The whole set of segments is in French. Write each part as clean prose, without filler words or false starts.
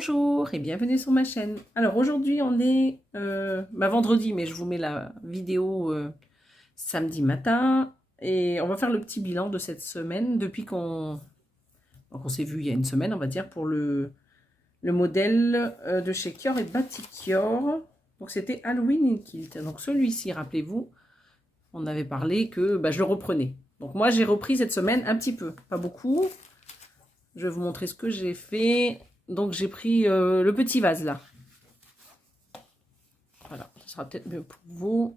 Bonjour et bienvenue sur ma chaîne. Alors aujourd'hui on est vendredi, mais je vous mets la vidéo samedi matin et on va faire le petit bilan de cette semaine depuis qu'on s'est vu il y a une semaine, on va dire, pour le modèle de chez Kior et Batikior. Donc c'était Halloween in Kilt. Donc celui-ci, rappelez-vous, on avait parlé que je le reprenais. Donc moi j'ai repris cette semaine un petit peu, pas beaucoup. Je vais vous montrer ce que j'ai fait. Donc j'ai pris le petit vase là. Voilà, ça sera peut-être mieux pour vous.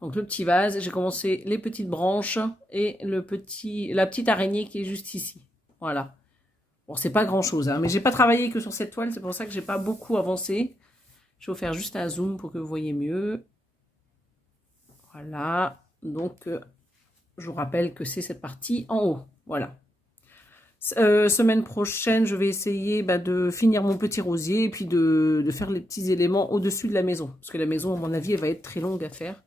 Donc le petit vase, j'ai commencé les petites branches et la petite araignée qui est juste ici. Voilà. Bon, c'est pas grand chose, hein, mais j'ai pas travaillé que sur cette toile, c'est pour ça que j'ai pas beaucoup avancé. Je vais vous faire juste un zoom pour que vous voyez mieux. Voilà. Donc je vous rappelle que c'est cette partie en haut. Voilà. Semaine prochaine, je vais essayer de finir mon petit rosier et puis de faire les petits éléments au-dessus de la maison. Parce que la maison, à mon avis, elle va être très longue à faire.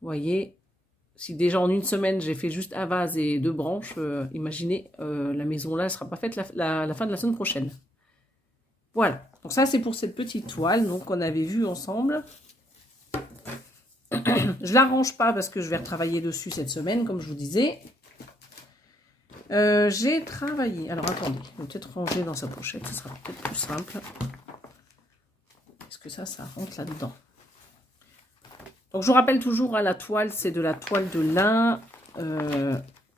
Vous voyez, si déjà en une semaine, j'ai fait juste un vase et 2 branches, imaginez, la maison là, elle ne sera pas faite la fin de la semaine prochaine. Voilà, donc ça c'est pour cette petite toile qu'on avait vue ensemble. Je la range pas parce que je vais retravailler dessus cette semaine, comme je vous disais. J'ai travaillé. Alors attendez, je vais peut-être ranger dans sa pochette, ce sera peut-être plus simple. Est-ce que ça rentre là-dedans? Donc je vous rappelle toujours, la toile, c'est de la toile de lin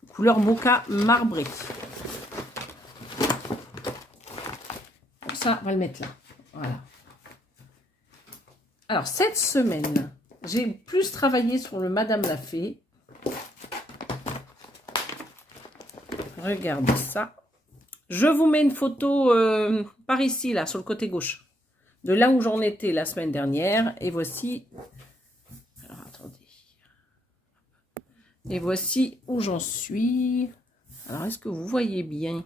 couleur mocha marbré. Donc ça, on va le mettre là. Voilà. Alors cette semaine, j'ai plus travaillé sur le Madame la Fée. Regardez ça. Je vous mets une photo par ici, là, sur le côté gauche. De là où j'en étais la semaine dernière. Et voici... Alors, attendez. Et voici où j'en suis. Alors, est-ce que vous voyez bien?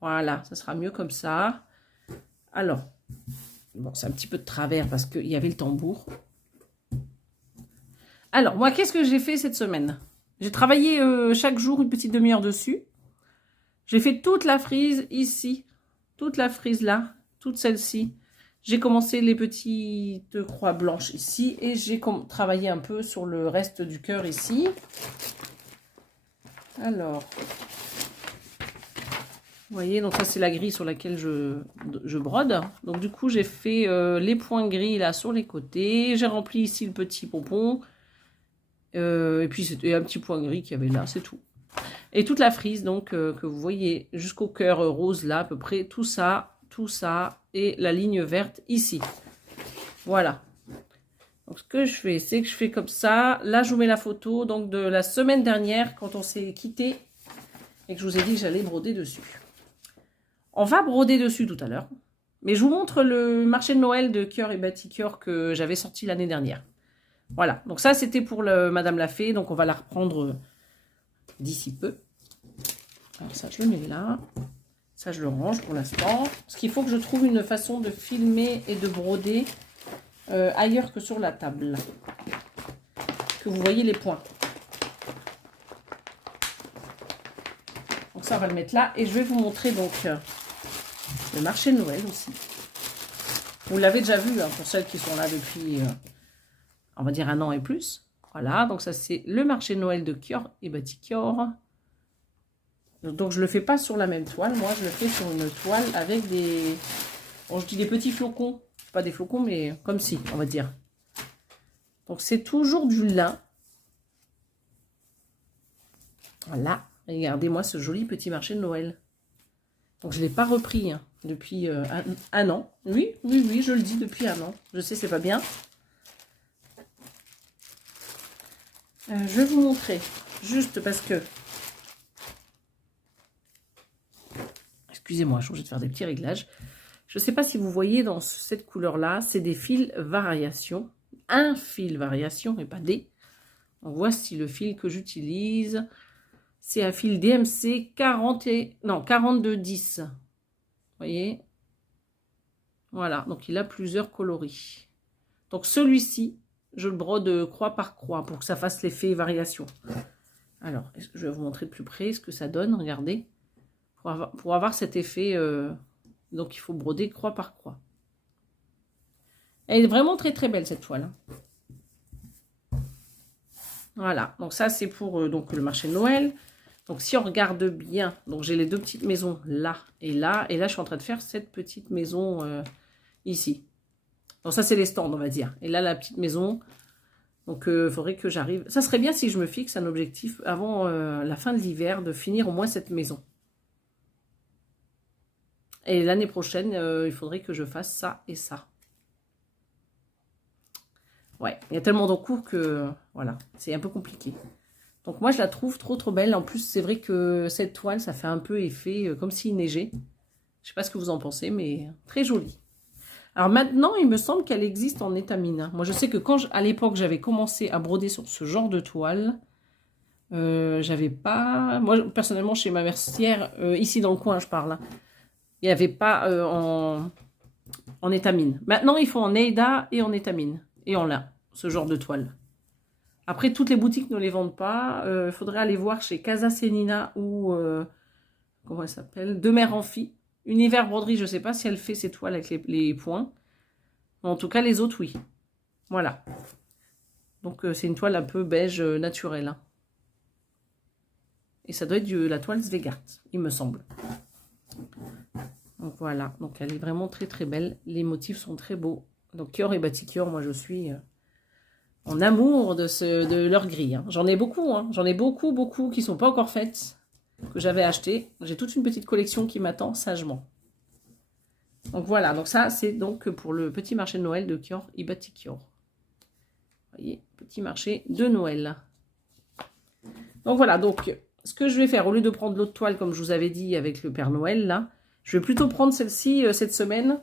Voilà, ça sera mieux comme ça. Alors, bon, c'est un petit peu de travers parce qu'il y avait le tambour. Alors, moi, qu'est-ce que j'ai fait cette semaine? J'ai travaillé chaque jour une petite demi-heure dessus. J'ai fait toute la frise ici, toute la frise là, toute celle-ci. J'ai commencé les petites croix blanches ici et j'ai travaillé un peu sur le reste du cœur ici. Alors, vous voyez, donc ça c'est la grille sur laquelle je brode. Donc du coup j'ai fait les points gris là sur les côtés. J'ai rempli ici le petit pompon. Et puis c'était un petit point gris qu'il y avait là, c'est tout. Et toute la frise, donc, que vous voyez jusqu'au cœur rose, là, à peu près, tout ça, et la ligne verte ici. Voilà. Donc, ce que je fais, c'est que je fais comme ça. Là, je vous mets la photo, donc, de la semaine dernière, quand on s'est quitté, et que je vous ai dit que j'allais broder dessus. On va broder dessus tout à l'heure. Mais je vous montre le marché de Noël de Kior et Batikior que j'avais sorti l'année dernière. Voilà. Donc, ça, c'était pour Madame la Fée. Donc, on va la reprendre d'ici peu. Alors ça je le mets là, ça je le range pour l'instant, parce qu'il faut que je trouve une façon de filmer et de broder ailleurs que sur la table, que vous voyez les points. Donc ça on va le mettre là, et je vais vous montrer donc le marché de Noël aussi. Vous l'avez déjà vu hein, pour celles qui sont là depuis on va dire 1 an et plus. Voilà, donc ça c'est le marché de Noël de Kior et Batikior. Donc je le fais pas sur la même toile, moi je le fais sur une toile avec des... Bon, je dis des petits flocons, pas des flocons mais comme si, on va dire. Donc c'est toujours du lin. Voilà, regardez-moi ce joli petit marché de Noël. Donc je ne l'ai pas repris hein, depuis un an. Oui, je le dis depuis 1 an. Je sais, c'est pas bien. Je vais vous montrer, juste parce que... Excusez-moi, je suis obligée de faire des petits réglages. Je ne sais pas si vous voyez dans cette couleur-là, c'est des fils variation. Un fil variation et pas des. Donc voici le fil que j'utilise. C'est un fil DMC 4210. Vous voyez? Voilà, donc il a plusieurs coloris. Donc celui-ci, je le brode croix par croix pour que ça fasse l'effet variation. Alors, je vais vous montrer de plus près ce que ça donne, regardez. Pour avoir cet effet Donc, il faut broder croix par croix. Elle est vraiment très très belle cette toile. Voilà, donc ça c'est pour donc, le marché de Noël. Donc si on regarde bien, donc j'ai les deux petites maisons là. Et là je suis en train de faire cette petite maison ici. Donc ça c'est les stands on va dire. Et là la petite maison, donc il faudrait que j'arrive. Ça serait bien si je me fixe un objectif avant la fin de l'hiver de finir au moins cette maison. Et l'année prochaine, il faudrait que je fasse ça et ça. Ouais, il y a tellement d'encours que, voilà, c'est un peu compliqué. Donc moi, je la trouve trop trop belle. En plus, c'est vrai que cette toile, ça fait un peu effet comme s'il neigeait. Je sais pas ce que vous en pensez, mais très jolie. Alors maintenant, il me semble qu'elle existe en étamine. Moi, je sais que quand, à l'époque, j'avais commencé à broder sur ce genre de toile, j'avais pas... Moi, personnellement, chez ma mercière, ici dans le coin, je parle, hein, il n'y avait pas en étamine. Maintenant, ils font en Neida et en étamine. Et en lin, ce genre de toile. Après, toutes les boutiques ne les vendent pas. Il faudrait aller voir chez Casa Senina ou... comment elle s'appelle? De Mère Amphi. Univers Broderie, je ne sais pas si elle fait ses toiles avec les points. Mais en tout cas, les autres, oui. Voilà. Donc, c'est une toile un peu beige naturelle. Hein. Et ça doit être la toile Svegart, il me semble. Donc, voilà. Donc, elle est vraiment très, très belle. Les motifs sont très beaux. Donc, Kior et Batikior, moi, je suis en amour de leur grille. Hein. J'en ai beaucoup. Hein. J'en ai beaucoup, beaucoup qui ne sont pas encore faites, que j'avais acheté. J'ai toute une petite collection qui m'attend sagement. Donc voilà, donc ça c'est donc pour le petit marché de Noël de Kior et Batikior. Vous voyez, petit marché de Noël. Donc voilà, donc ce que je vais faire, au lieu de prendre l'autre toile comme je vous avais dit avec le Père Noël là, je vais plutôt prendre celle-ci cette semaine.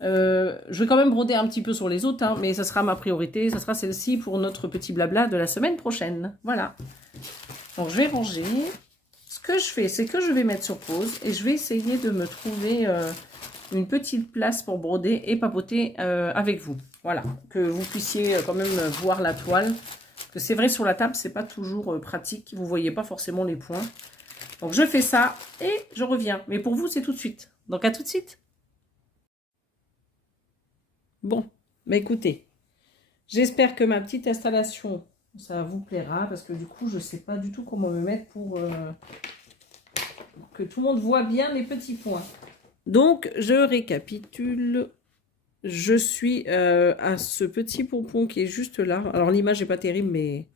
Je vais quand même broder un petit peu sur les autres, hein, mais ça sera ma priorité, ça sera celle-ci pour notre petit blabla de la semaine prochaine. Voilà. Donc je vais ranger. Ce que je fais, c'est que je vais mettre sur pause et je vais essayer de me trouver une petite place pour broder et papoter avec vous. Voilà, que vous puissiez quand même voir la toile. Parce que c'est vrai, sur la table, c'est pas toujours pratique. Vous voyez pas forcément les points. Donc je fais ça et je reviens. Mais pour vous, c'est tout de suite. Donc à tout de suite. Bon, bah écoutez, j'espère que ma petite installation, ça vous plaira. Parce que du coup, je sais pas du tout comment me mettre pour que tout le monde voit bien les petits points. Donc, je récapitule. Je suis à ce petit pompon qui est juste là. Alors, l'image n'est pas terrible, mais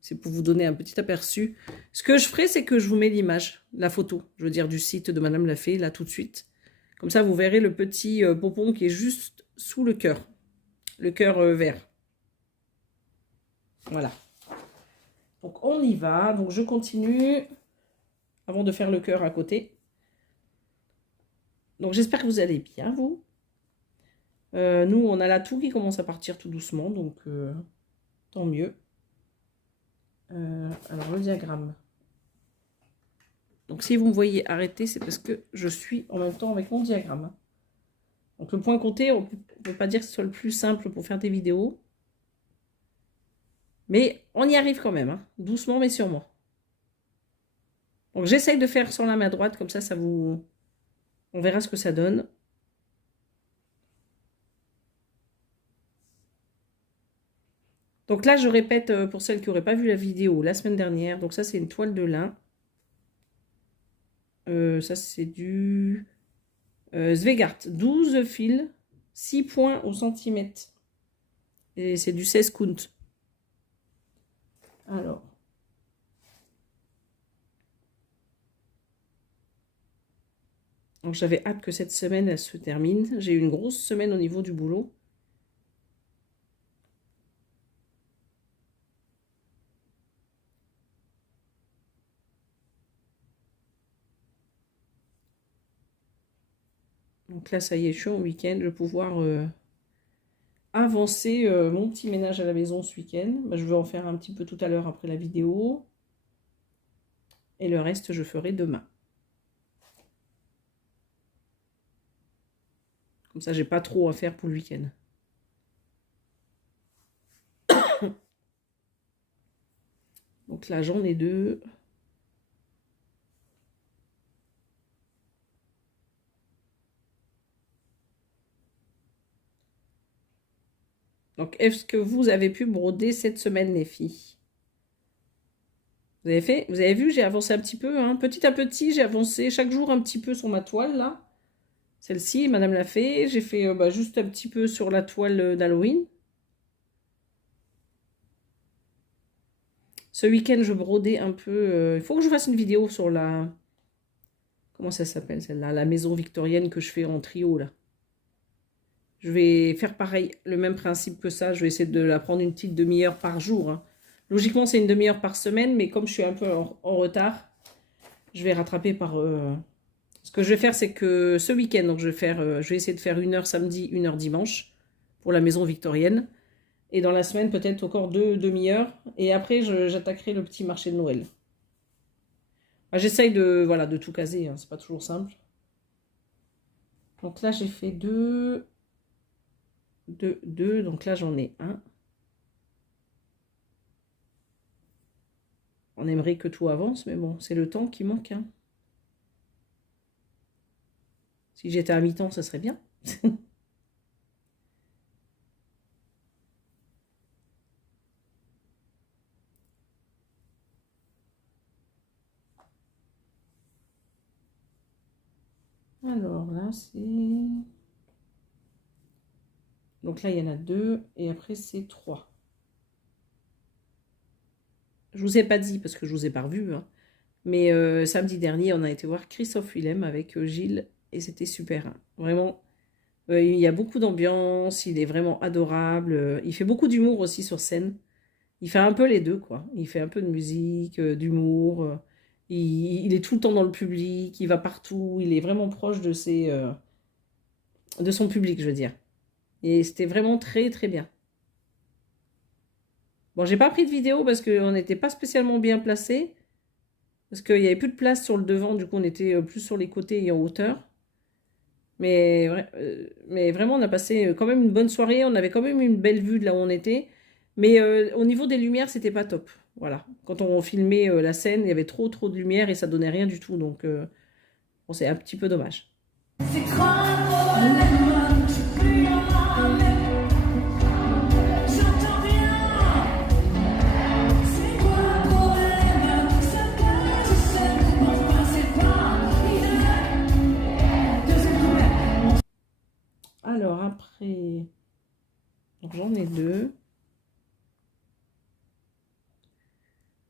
c'est pour vous donner un petit aperçu. Ce que je ferai, c'est que je vous mets l'image, la photo, je veux dire, du site de Madame Lafay, là, tout de suite. Comme ça, vous verrez le petit pompon qui est juste sous le cœur vert. Voilà. Donc, on y va. Donc, je continue avant de faire le cœur à côté. Donc, j'espère que vous allez bien, vous. Nous, on a la toux qui commence à partir tout doucement, donc tant mieux. Alors, le diagramme. Donc, si vous me voyez arrêter, c'est parce que je suis en même temps avec mon diagramme. Donc, le point compté, on ne peut pas dire que ce soit le plus simple pour faire des vidéos. Mais on y arrive quand même, hein, doucement mais sûrement. Donc, j'essaye de faire sur la main droite, comme ça vous... On verra ce que ça donne. Donc là, je répète pour celles qui n'auraient pas vu la vidéo la semaine dernière. Donc ça, c'est une toile de lin. Ça, c'est du Svegart. 12 fils, 6 points au centimètre. Et c'est du 16 count. Alors. Donc j'avais hâte que cette semaine, elle se termine. J'ai eu une grosse semaine au niveau du boulot. Donc là, ça y est, je suis en week-end. Je vais pouvoir avancer mon petit ménage à la maison ce week-end. Bah, je vais en faire un petit peu tout à l'heure après la vidéo. Et le reste, je ferai demain. Comme ça, j'ai pas trop à faire pour le week-end. Donc là, j'en ai 2. « Donc, est-ce que vous avez pu broder cette semaine, les filles? Vous avez fait? Vous avez vu, j'ai avancé un petit peu, hein. Petit à petit, j'ai avancé chaque jour un petit peu sur ma toile, là. Celle-ci, madame l'a fait. J'ai fait bah, juste un petit peu sur la toile d'Halloween. Ce week-end, je brodais un peu. Il faut que je fasse une vidéo sur la... Comment ça s'appelle celle-là? La maison victorienne que je fais en trio, là. Je vais faire pareil, le même principe que ça. Je vais essayer de la prendre une petite demi-heure par jour, hein. Logiquement, c'est une demi-heure par semaine, mais comme je suis un peu en retard, je vais rattraper par... Ce que je vais faire, c'est que ce week-end, donc je vais essayer de faire 1 heure samedi, 1 heure dimanche pour la maison victorienne. Et dans la semaine, peut-être encore 2 demi-heures. Et après, j'attaquerai le petit marché de Noël. J'essaye de, voilà, de tout caser, hein. C'est pas toujours simple. Donc là, j'ai fait 2. Donc là, j'en ai un. On aimerait que tout avance, mais bon, c'est le temps qui manque, hein. Si j'étais à mi-temps, ça serait bien. Alors là, c'est... Donc là, il y en a 2, et après, c'est 3. Je vous ai pas dit, parce que je vous ai pas revu, hein. Mais samedi dernier, on a été voir Christophe Willem avec Gilles, et c'était super, hein. Vraiment, il y a beaucoup d'ambiance, il est vraiment adorable. Il fait beaucoup d'humour aussi sur scène. Il fait un peu les deux, quoi. Il fait un peu de musique, d'humour. Il est tout le temps dans le public, il va partout. Il est vraiment proche de son public, je veux dire. Et c'était vraiment très, très bien. Bon, j'ai pas pris de vidéo parce qu'on n'était pas spécialement bien placés. Parce qu'il n'y avait plus de place sur le devant, du coup, on était plus sur les côtés et en hauteur. Mais vraiment, on a passé quand même une bonne soirée. On avait quand même une belle vue de là où on était. Mais au niveau des lumières, c'était pas top. Voilà. Quand on filmait la scène, il y avait trop de lumière et ça donnait rien du tout. Donc, bon, c'est un petit peu dommage. Alors après, donc j'en ai 2.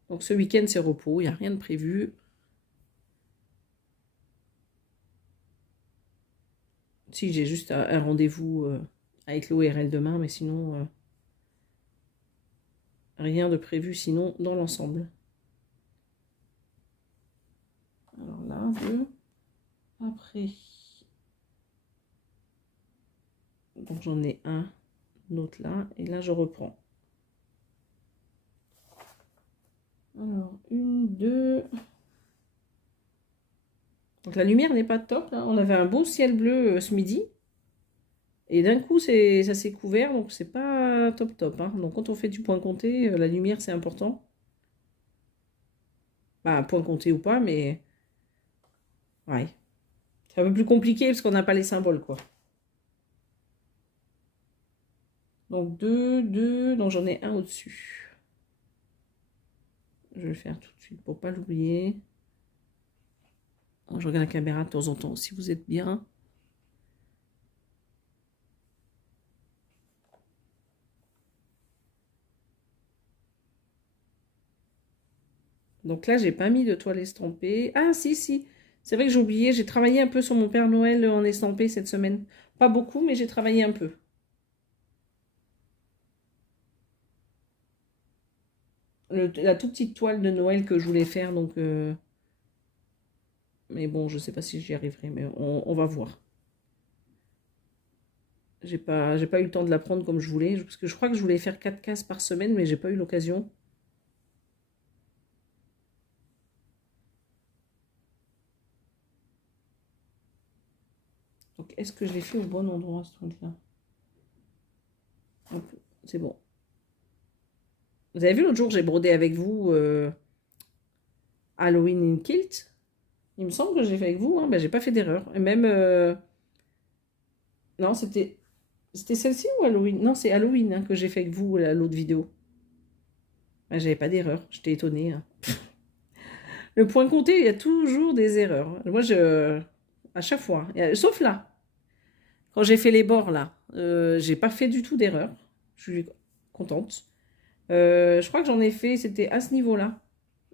Donc ce week-end, c'est repos, il n'y a rien de prévu. Si, j'ai juste un rendez-vous avec l'ORL demain, mais sinon, rien de prévu sinon dans l'ensemble. Alors là, 2. Après, donc j'en ai un autre là, et là je reprends. Alors, 1, 2... Donc la lumière n'est pas top, là. On avait un beau ciel bleu ce midi. Et d'un coup, ça s'est couvert, donc c'est pas top, hein. Donc quand on fait du point compté, la lumière c'est important. Bah, point compté ou pas, mais... Ouais. C'est un peu plus compliqué parce qu'on n'a pas les symboles, quoi. Donc 2, donc j'en ai un au-dessus. Je vais le faire tout de suite pour pas l'oublier. Je regarde la caméra de temps en temps si vous êtes bien. Donc là, j'ai pas mis de toile estampée. Ah, si. C'est vrai que j'ai oublié. J'ai travaillé un peu sur mon Père Noël en estampé cette semaine. Pas beaucoup, mais j'ai travaillé un peu. La toute petite toile de Noël que je voulais faire. Donc, mais bon, je sais pas si j'y arriverai. Mais on va voir. J'ai pas eu le temps de la prendre comme je voulais. Parce que je crois que je voulais faire 4 cases par semaine, mais j'ai pas eu l'occasion. Donc, est-ce que je l'ai fait au bon endroit, ce truc-là? C'est bon. Vous avez vu l'autre jour, j'ai brodé avec vous Halloween in Kilt. Il me semble que j'ai fait avec vous, hein. Ben, j'ai pas fait d'erreur. Et même... Non, c'était... C'était celle-ci ou Halloween? Non, c'est Halloween hein, que j'ai fait avec vous, l'autre vidéo. Ah, j'avais pas d'erreur, j'étais étonnée. Hein. Le point compté, il y a toujours des erreurs. Moi, à chaque fois. Sauf là. Quand j'ai fait les bords, là, j'ai pas fait du tout d'erreur. Je suis contente. Je crois que j'en ai fait, c'était à ce niveau-là.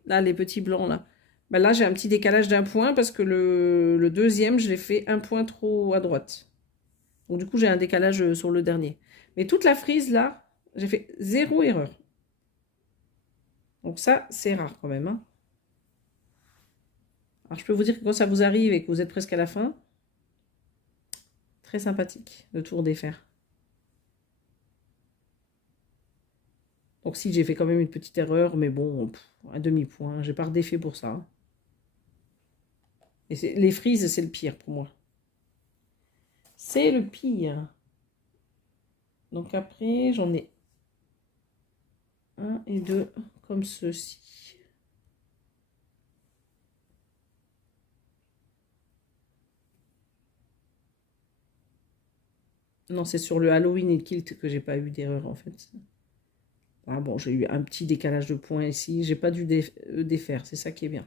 Là, les petits blancs, là. Ben là, j'ai un petit décalage d'un point parce que le deuxième, je l'ai fait un point trop à droite. Donc, du coup, j'ai un décalage sur le dernier. Mais toute la frise, là, j'ai fait 0 erreur. Donc ça, c'est rare quand même. Hein. Alors, je peux vous dire que quand ça vous arrive et que vous êtes presque à la fin, très sympathique de tout redéfaire. Donc si j'ai fait quand même une petite erreur, mais bon, un demi-point, j'ai pas redéfait pour ça. Et les frises, c'est le pire pour moi. C'est le pire. Donc après, j'en ai un et deux comme ceci. Non, c'est sur le Halloween et Kilt que j'ai pas eu d'erreur en fait. Ah bon, j'ai eu un petit décalage de points ici. J'ai pas dû défaire, c'est ça qui est bien.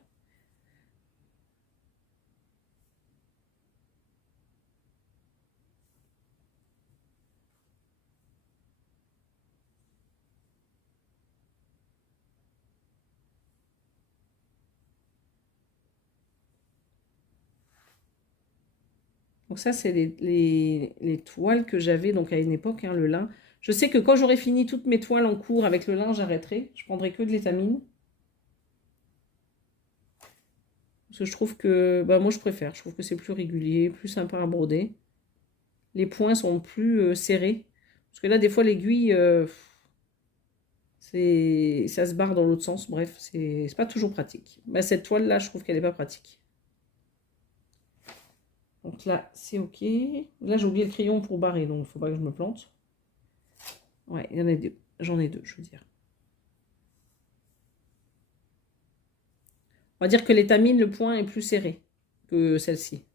Donc ça, c'est les toiles que j'avais donc à une époque, hein, le lin. Je sais que quand j'aurai fini toutes mes toiles en cours avec le lin, j'arrêterai. Je prendrai que de l'étamine. Parce que je trouve que, bah moi je préfère, je trouve que c'est plus régulier, plus sympa à broder. Les points sont plus serrés. Parce que là, des fois, l'aiguille, ça se barre dans l'autre sens. Bref, c'est pas toujours pratique. Bah, cette toile-là, je trouve qu'elle n'est pas pratique. Donc là, c'est OK. Là, j'ai oublié le crayon pour barrer, donc il ne faut pas que je me plante. Ouais, il y en a deux. J'en ai deux, je veux dire. On va dire que l'étamine, le point est plus serré que celle-ci.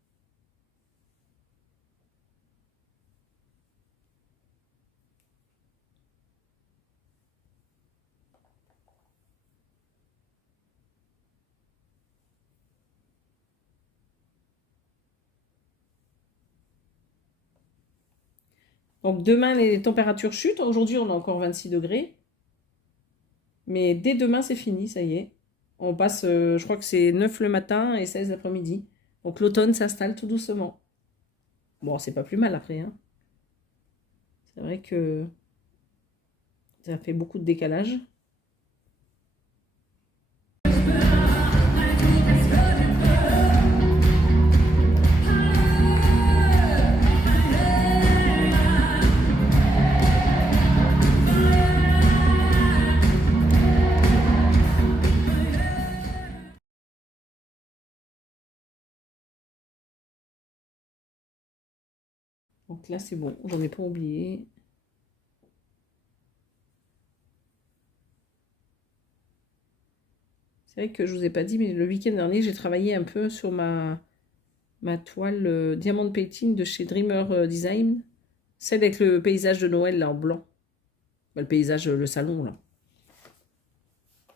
Donc demain, les températures chutent. Aujourd'hui, on a encore 26 degrés. Mais dès demain, c'est fini, ça y est. On passe, je crois que c'est 9 le matin et 16 l'après-midi. Donc l'automne s'installe tout doucement. Bon, c'est pas plus mal après. Hein. C'est vrai que ça fait beaucoup de décalage. Donc là, c'est bon, j'en ai pas oublié. C'est vrai que je vous ai pas dit, mais le week-end dernier, j'ai travaillé un peu sur ma toile Diamond Painting de chez Dreamer Design. Celle avec le paysage de Noël là en blanc. Bah, le paysage, le salon là.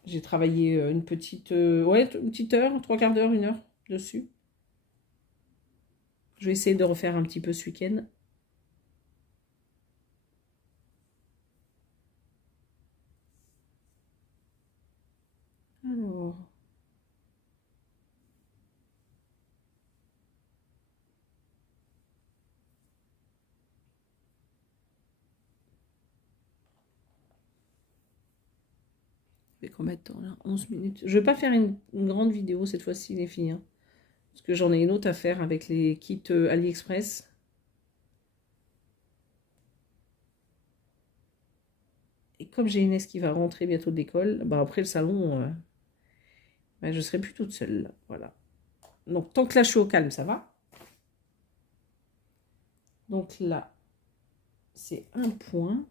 J'ai travaillé ouais, une petite heure, trois quarts d'heure, une heure dessus. Je vais essayer de refaire un petit peu ce week-end. Alors. Fait combien de temps là? 11 minutes. Je vais pas faire une grande vidéo cette fois-ci, les filles. Hein, parce que j'en ai une autre à faire avec les kits AliExpress. Et comme j'ai Inès qui va rentrer bientôt de l'école, bah après le salon, bah, je serai plus toute seule. Là, voilà. Donc tant que là je suis au calme, ça va. Donc là, c'est un point.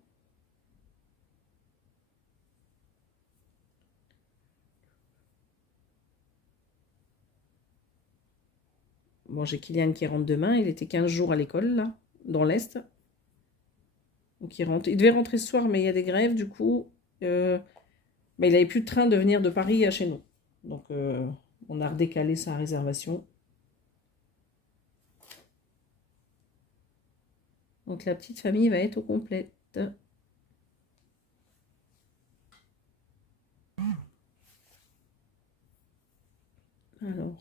Bon, j'ai Kylian qui rentre demain. Il était 15 jours à l'école, là, dans l'Est. Donc il devait rentrer ce soir, mais il y a des grèves, du coup, il n'avait plus de train de venir de Paris à chez nous. Donc on a redécalé sa réservation. Donc la petite famille va être au complète. Alors.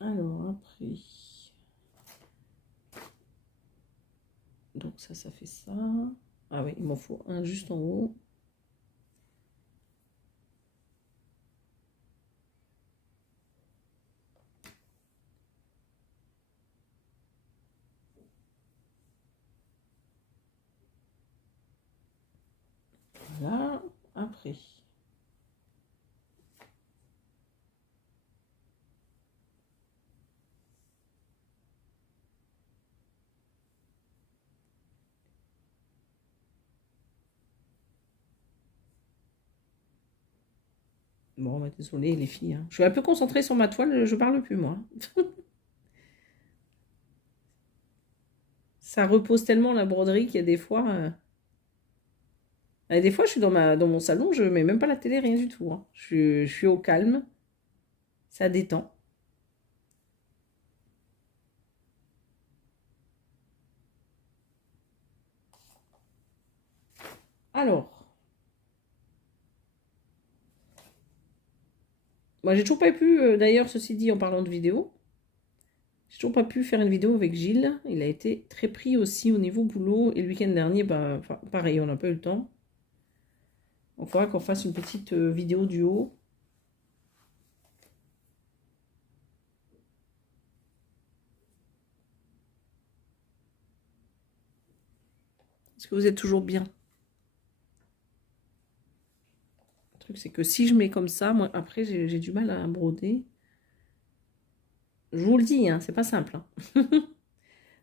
Alors, après. Donc ça fait ça. Ah oui, il m'en faut un juste en haut. Voilà, après. Bon, bah, désolé les filles, hein. Je suis un peu concentrée sur ma toile, je parle plus moi. Ça repose tellement la broderie qu'il y a des fois... des fois, je suis dans mon salon, je mets même pas la télé, rien du tout, hein. Je suis au calme, ça détend. Alors, moi j'ai toujours pas pu, d'ailleurs, ceci dit, en parlant de vidéo, j'ai toujours pas pu faire une vidéo avec Gilles. Il a été très pris aussi au niveau boulot. Et le week-end dernier, bah, pareil, on n'a pas eu le temps. Donc, il faudra qu'on fasse une petite vidéo duo. Est-ce que vous êtes toujours bien? Le truc, c'est que si je mets comme ça, moi, après, j'ai du mal à broder. Je vous le dis, hein, c'est pas simple, hein.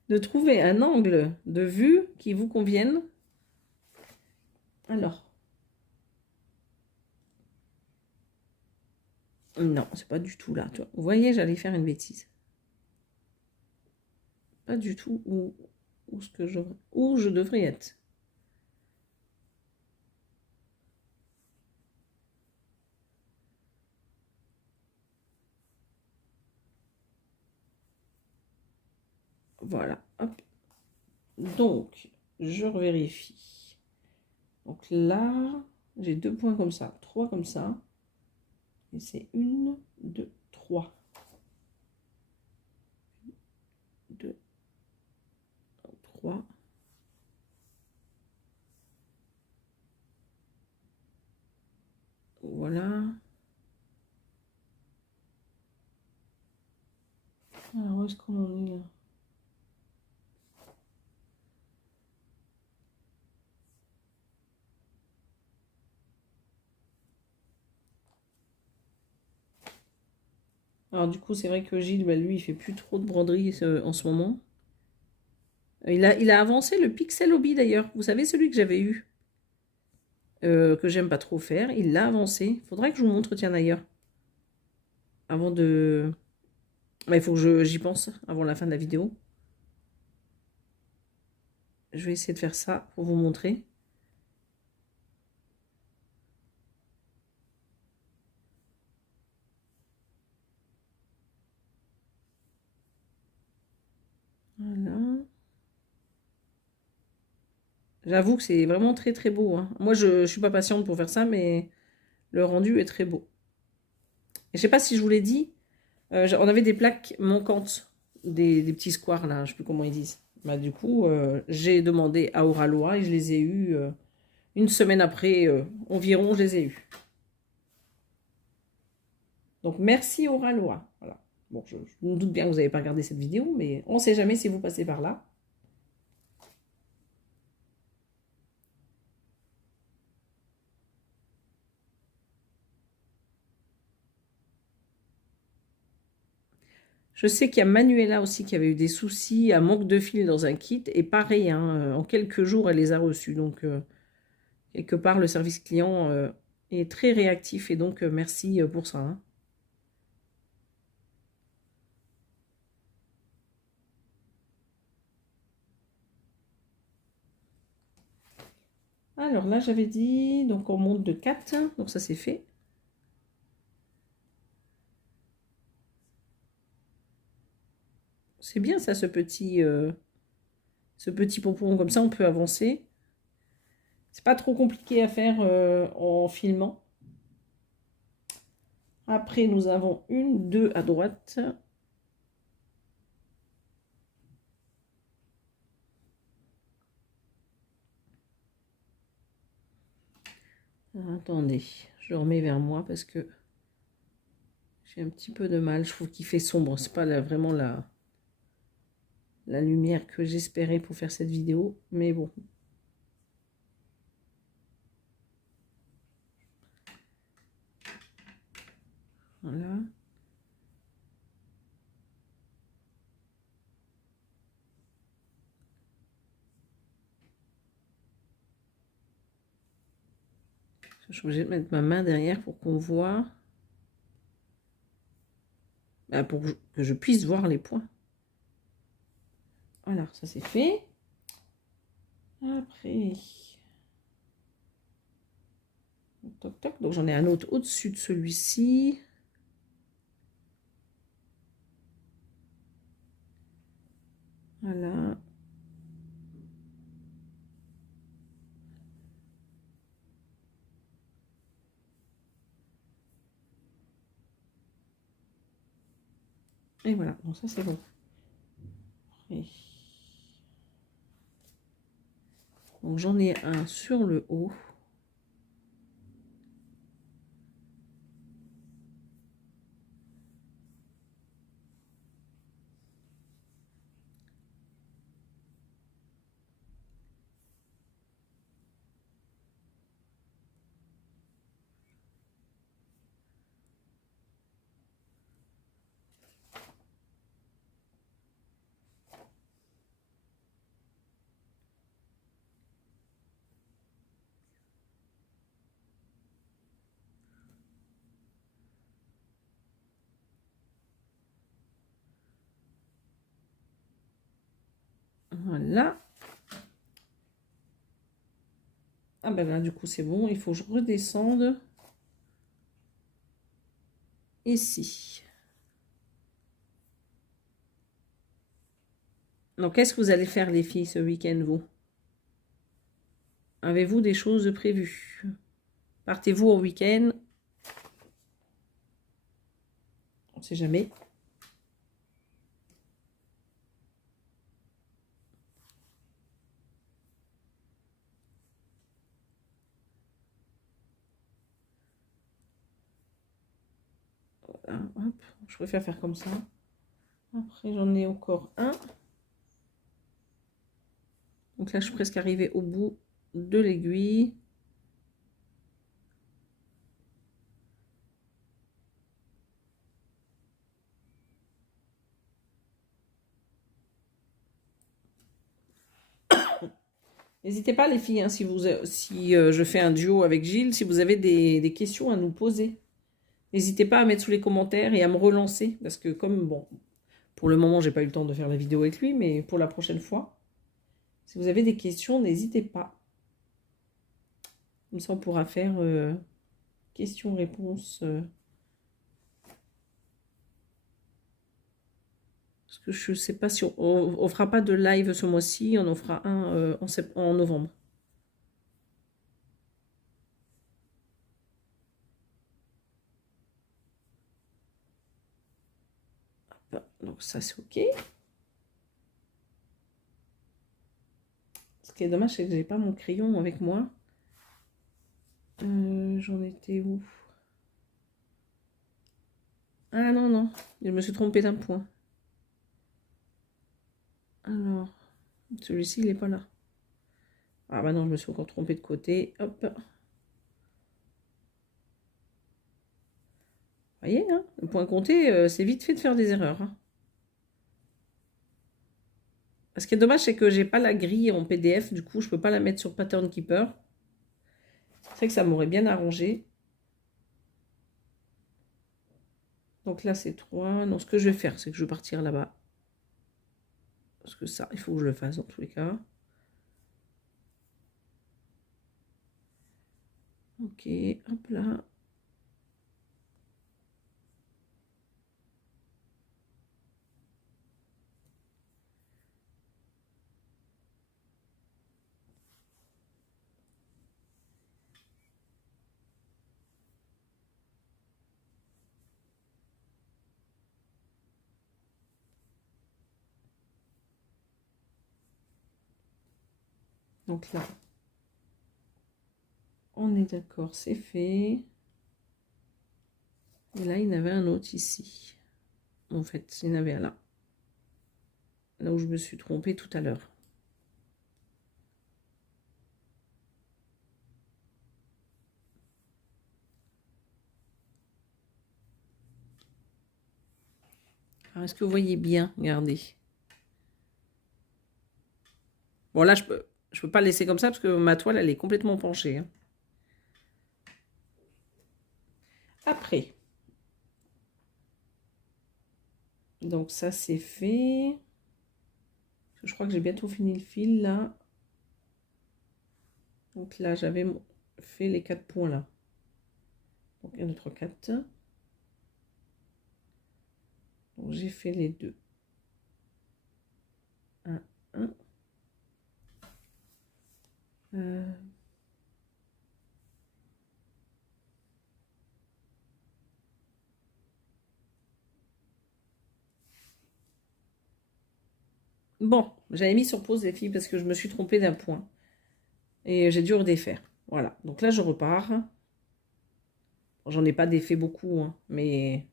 De trouver un angle de vue qui vous convienne. Alors. Non, c'est pas du tout là. Tu vois. Vous voyez, j'allais faire une bêtise. Pas du tout où je devrais être. Voilà. Hop. Donc, je vérifie. Donc là, j'ai 2 points comme ça, 3 comme ça. Et c'est 1, 2, 3. 2, 3. Voilà. Alors, où est-ce qu'on en est là? Alors, du coup, c'est vrai que Gilles, bah, lui, il fait plus trop de broderie en ce moment. Il a avancé le Pixel Hobby d'ailleurs. Vous savez, celui que j'avais eu, que j'aime pas trop faire. Il l'a avancé. Faudrait que je vous montre, tiens d'ailleurs. Avant de... Bah, il faut que j'y pense avant la fin de la vidéo. Je vais essayer de faire ça pour vous montrer. Voilà. J'avoue que c'est vraiment très très beau, hein. Moi, je ne suis pas patiente pour faire ça, mais le rendu est très beau. Et je sais pas si je vous l'ai dit, on avait des plaques manquantes, des petits squares là, je sais plus comment ils disent. Bah, du coup, j'ai demandé à Oralois et je les ai eus une semaine après, environ, je les ai eus. Donc merci Oralois. Voilà. Bon, je me doute bien que vous n'avez pas regardé cette vidéo, mais on ne sait jamais si vous passez par là. Je sais qu'il y a Manuela aussi qui avait eu des soucis, un manque de fil dans un kit. Et pareil, hein, en quelques jours, elle les a reçus. Donc, quelque part, le service client est très réactif. Et donc, merci pour ça. Hein. Alors là, j'avais dit, donc on monte de 4. Donc ça, c'est fait. C'est bien ça, ce petit pompon. Comme ça, on peut avancer. C'est pas trop compliqué à faire en filmant. Après, nous avons une, deux à droite. Attendez, je le remets vers moi parce que j'ai un petit peu de mal. Je trouve qu'il fait sombre. C'est pas vraiment la lumière que j'espérais pour faire cette vidéo. Mais bon. Voilà. Je suis obligée de mettre ma main derrière pour qu'on voit. Pour que je puisse voir les points. Voilà, ça c'est fait. Après. Toc, toc. Donc j'en ai un autre au-dessus de celui-ci. Voilà. Et voilà, bon ça c'est bon. Après. Donc j'en ai un sur le haut. Voilà. Ah ben là, du coup, c'est bon. Il faut que je redescende. Ici. Donc, qu'est-ce que vous allez faire, les filles, ce week-end, vous? Avez-vous des choses prévues? Partez-vous au week-end? On ne sait jamais. Voilà, hop, je préfère faire comme ça. Après, j'en ai encore un. Donc là, je suis presque arrivée au bout de l'aiguille. N'hésitez pas, les filles, hein, si je fais un duo avec Gilles, si vous avez des questions à nous poser. N'hésitez pas à mettre sous les commentaires et à me relancer. Parce que comme, bon, pour le moment, j'ai pas eu le temps de faire la vidéo avec lui, mais pour la prochaine fois, si vous avez des questions, n'hésitez pas. Comme ça, on pourra faire questions-réponses. Parce que je sais pas si on fera pas de live ce mois-ci, on en fera un en novembre. Donc ça, c'est OK. Ce qui est dommage, c'est que j'ai pas mon crayon avec moi. J'en étais où? Ah non, non, je me suis trompée d'un point. Alors, celui-ci, il n'est pas là. Ah bah non, je me suis encore trompée de côté. Hop. Vous voyez, hein, le point compté, c'est vite fait de faire des erreurs. Hein. Ce qui est dommage, c'est que j'ai pas la grille en PDF. Du coup, je peux pas la mettre sur Pattern Keeper. C'est vrai que ça m'aurait bien arrangé. Donc là, c'est 3. Non, ce que je vais faire, c'est que je vais partir là-bas. Parce que ça, il faut que je le fasse dans tous les cas. Ok, hop là. Donc là, on est d'accord, c'est fait. Et là, il y en avait un autre ici. En fait, il y en avait un là. Là où je me suis trompée tout à l'heure. Alors, est-ce que vous voyez bien? Regardez. Bon, là, je peux pas le laisser comme ça parce que ma toile, elle est complètement penchée. Hein. Après. Donc, ça, c'est fait. Je crois que j'ai bientôt fini le fil, là. Donc là, j'avais fait les 4 points, là. Donc, 1, 2, 3, 4. Donc, j'ai fait les 2. 1, 1. Bon, j'avais mis sur pause les filles parce que je me suis trompée d'un point. Et j'ai dû redéfaire. Voilà, donc là je repars. Bon, j'en ai pas défait beaucoup, hein, mais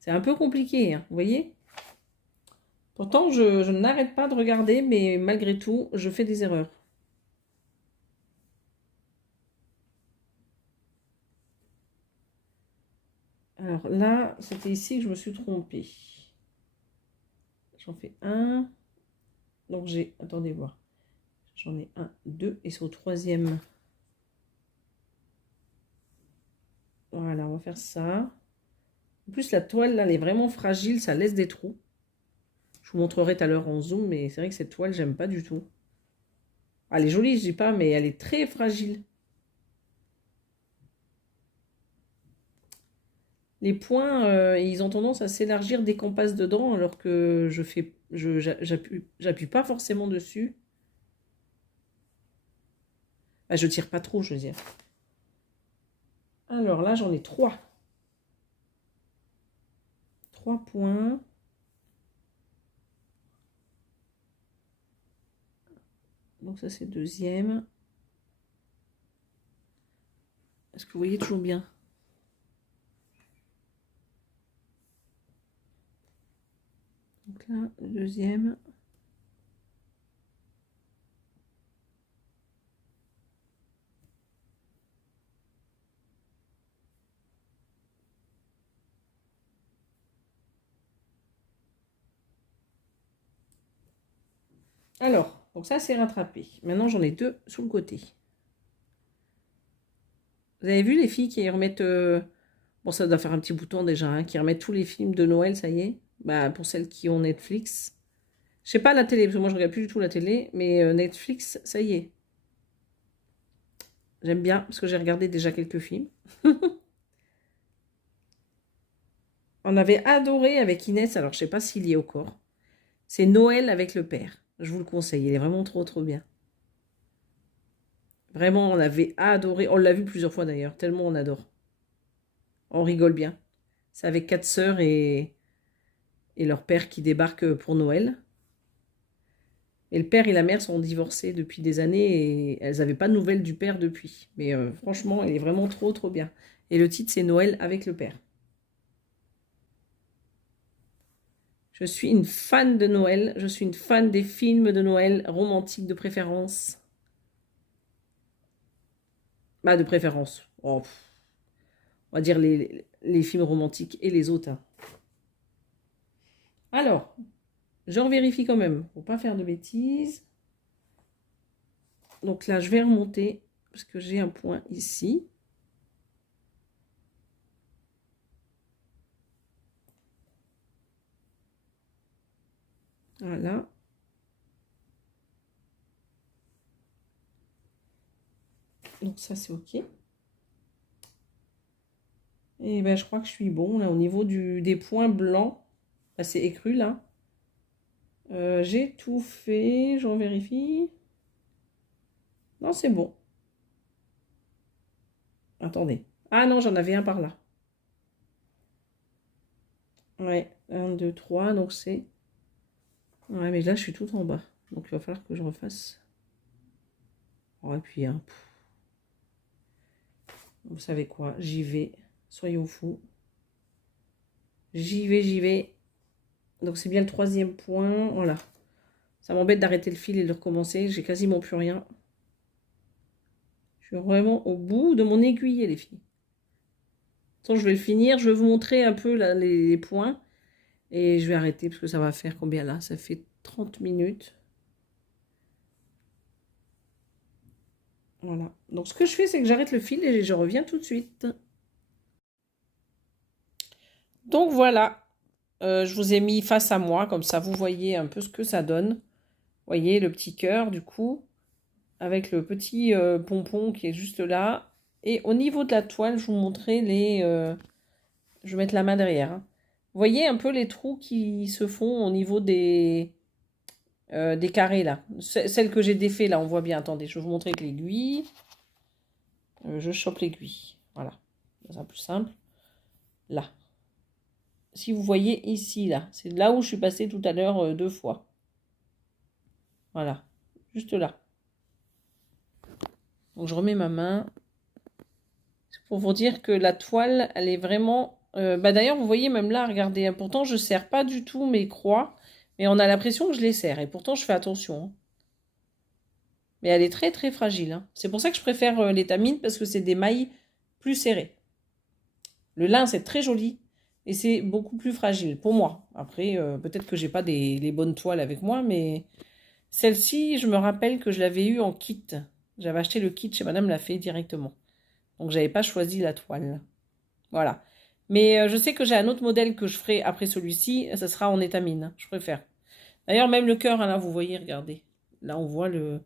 c'est un peu compliqué, hein, vous voyez. Pourtant, je n'arrête pas de regarder, mais malgré tout, je fais des erreurs. Alors là, c'était ici que je me suis trompée. J'en fais un. Donc j'ai, attendez voir. J'en ai un, deux, et c'est au troisième. Voilà, on va faire ça. En plus, la toile, là, elle est vraiment fragile, ça laisse des trous. Je vous montrerai tout à l'heure en zoom, mais c'est vrai que cette toile, j'aime pas du tout. Elle est jolie, je dis pas, mais elle est très fragile. Les points, ils ont tendance à s'élargir dès qu'on passe dedans, alors que j'appuie pas forcément dessus. Ah, je tire pas trop, je veux dire. Alors là, j'en ai 3. 3 points. Donc ça, c'est deuxième. Est-ce que vous voyez toujours bien? Donc là, le deuxième. Alors, donc ça, c'est rattrapé. Maintenant, j'en ai 2 sur le côté. Vous avez vu les filles qui remettent... bon, ça doit faire un petit bouton déjà, hein, qui remettent tous les films de Noël, ça y est. Bah, pour celles qui ont Netflix. Je sais pas la télé, parce que moi, je regarde plus du tout la télé. Mais Netflix, ça y est. J'aime bien, parce que j'ai regardé déjà quelques films. On avait adoré avec Inès, alors je sais pas s'il y est encore. C'est Noël avec le père. Je vous le conseille, il est vraiment trop trop bien. Vraiment, on avait adoré. On l'a vu plusieurs fois d'ailleurs, tellement on adore. On rigole bien. C'est avec 4 sœurs et leur père qui débarquent pour Noël. Et le père et la mère sont divorcés depuis des années et elles n'avaient pas de nouvelles du père depuis. Mais franchement, il est vraiment trop trop bien. Et le titre, c'est Noël avec le père. Je suis une fan de Noël. Je suis une fan des films de Noël romantiques de préférence. Bah, de préférence. Oh, on va dire les films romantiques et les autres. Hein. Alors, Je revérifie quand même, faut pas faire de bêtises. Donc là, je vais remonter, parce que j'ai un point ici. Voilà. Donc ça, c'est OK. Et ben, je crois que je suis bon, là, au niveau des points blancs. Là, c'est écru, là. J'ai tout fait, j'en vérifie. Non, c'est bon. Attendez. Ah non, j'en avais un par là. Ouais, 1, 2, 3, donc c'est... Ouais, mais là, je suis tout en bas. Donc, il va falloir que je refasse. Oh, et puis, hein, vous savez quoi, j'y vais. Soyons fous. J'y vais, j'y vais. Donc, c'est bien le 3e point. Voilà. Ça m'embête d'arrêter le fil et de recommencer. J'ai quasiment plus rien. Je suis vraiment au bout de mon aiguille, les filles. Attends, je vais le finir. Je vais vous montrer un peu là, les points. Et je vais arrêter parce que ça va faire combien là? Ça fait 30 minutes. Voilà. Donc, ce que je fais, c'est que j'arrête le fil et je reviens tout de suite. Donc, voilà. Je vous ai mis face à moi. Comme ça, vous voyez un peu ce que ça donne. Vous voyez le petit cœur, du coup. Avec le petit pompon qui est juste là. Et au niveau de la toile, je vous montrerai les... je vais mettre la main derrière. Hein. Vous voyez un peu les trous qui se font au niveau des carrés, là. Celles que j'ai défait, là, on voit bien. Attendez, je vais vous montrer avec l'aiguille. Je chope l'aiguille. Voilà. C'est plus simple. Là. Si vous voyez ici, là. C'est là où je suis passée tout à l'heure 2 fois. Voilà. Juste là. Donc, je remets ma main. C'est pour vous dire que la toile, elle est vraiment... bah d'ailleurs, vous voyez, même là, regardez. Pourtant, je ne serre pas du tout mes croix. Mais on a l'impression que je les serre. Et pourtant, je fais attention. Hein. Mais elle est très, très fragile. Hein. C'est pour ça que je préfère l'étamine, parce que c'est des mailles plus serrées. Le lin, c'est très joli. Et c'est beaucoup plus fragile, pour moi. Après, peut-être que j'ai pas les bonnes toiles avec moi, mais... Celle-ci, je me rappelle que je l'avais eue en kit. J'avais acheté le kit chez Madame Lafay directement. Donc, j'avais pas choisi la toile. Voilà. Mais je sais que j'ai un autre modèle que je ferai après celui-ci. Ça sera en étamine. Je préfère. D'ailleurs, même le cœur, hein, là, vous voyez, regardez. Là, on voit le...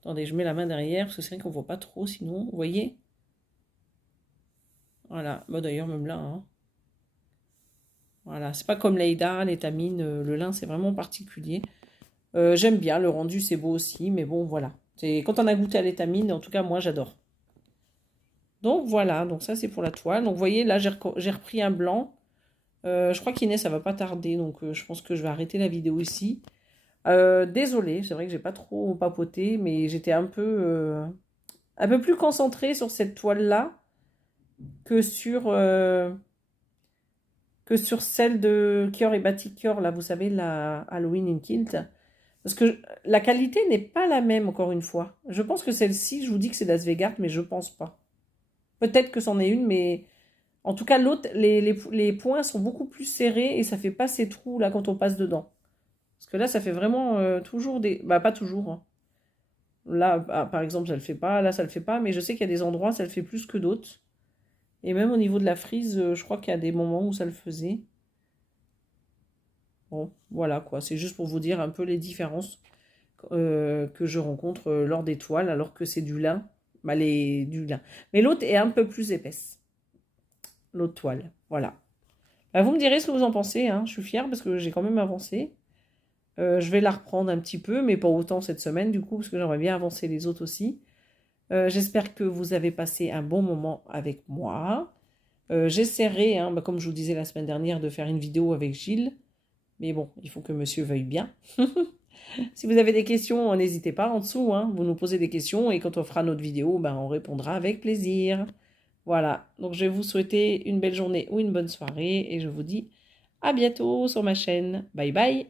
Attendez, je mets la main derrière, parce que c'est vrai qu'on voit pas trop, sinon. Vous voyez? Voilà. Bah, d'ailleurs, même là. Hein. Voilà. C'est pas comme l'Aïda, l'étamine. Le lin, c'est vraiment particulier. J'aime bien. Le rendu, c'est beau aussi. Mais bon, voilà. Quand on a goûté à l'étamine, en tout cas, moi, j'adore. Donc, voilà. Donc, ça, c'est pour la toile. Donc, vous voyez, là, j'ai repris un blanc. Je crois qu'Inès, ça va pas tarder, donc je pense que je vais arrêter la vidéo ici. Désolée, c'est vrai que j'ai pas trop papoté, mais j'étais un peu plus concentrée sur cette toile-là que sur celle de Kior et Batik Kior, là, vous savez, la Halloween in Kilt. Parce que la qualité n'est pas la même, encore une fois. Je pense que celle-ci, je vous dis que c'est d'Asvegard, mais je pense pas. Peut-être que c'en est une, mais... En tout cas, l'autre, les points sont beaucoup plus serrés et ça fait pas ces trous là quand on passe dedans. Parce que là, ça fait vraiment toujours des... Bah, pas toujours. Hein. Là, bah, par exemple, ça le fait pas. Là, ça le fait pas. Mais je sais qu'il y a des endroits, ça le fait plus que d'autres. Et même au niveau de la frise, je crois qu'il y a des moments où ça le faisait. Bon, voilà quoi. C'est juste pour vous dire un peu les différences que je rencontre lors des toiles, alors que c'est du lin. Bah, du lin. Mais l'autre est un peu plus épaisse. L'autre toile. Voilà. Bah, vous me direz ce que vous en pensez. Hein. Je suis fière parce que j'ai quand même avancé. Je vais la reprendre un petit peu, mais pas autant cette semaine du coup, parce que j'aimerais bien avancer les autres aussi. J'espère que vous avez passé un bon moment avec moi. J'essaierai, hein, bah, comme je vous disais la semaine dernière, de faire une vidéo avec Gilles. Mais bon, il faut que monsieur veuille bien. Si vous avez des questions, n'hésitez pas en dessous. Hein, vous nous posez des questions et quand on fera notre vidéo, ben, on répondra avec plaisir. Voilà, donc je vais vous souhaiter une belle journée ou une bonne soirée et je vous dis à bientôt sur ma chaîne. Bye bye.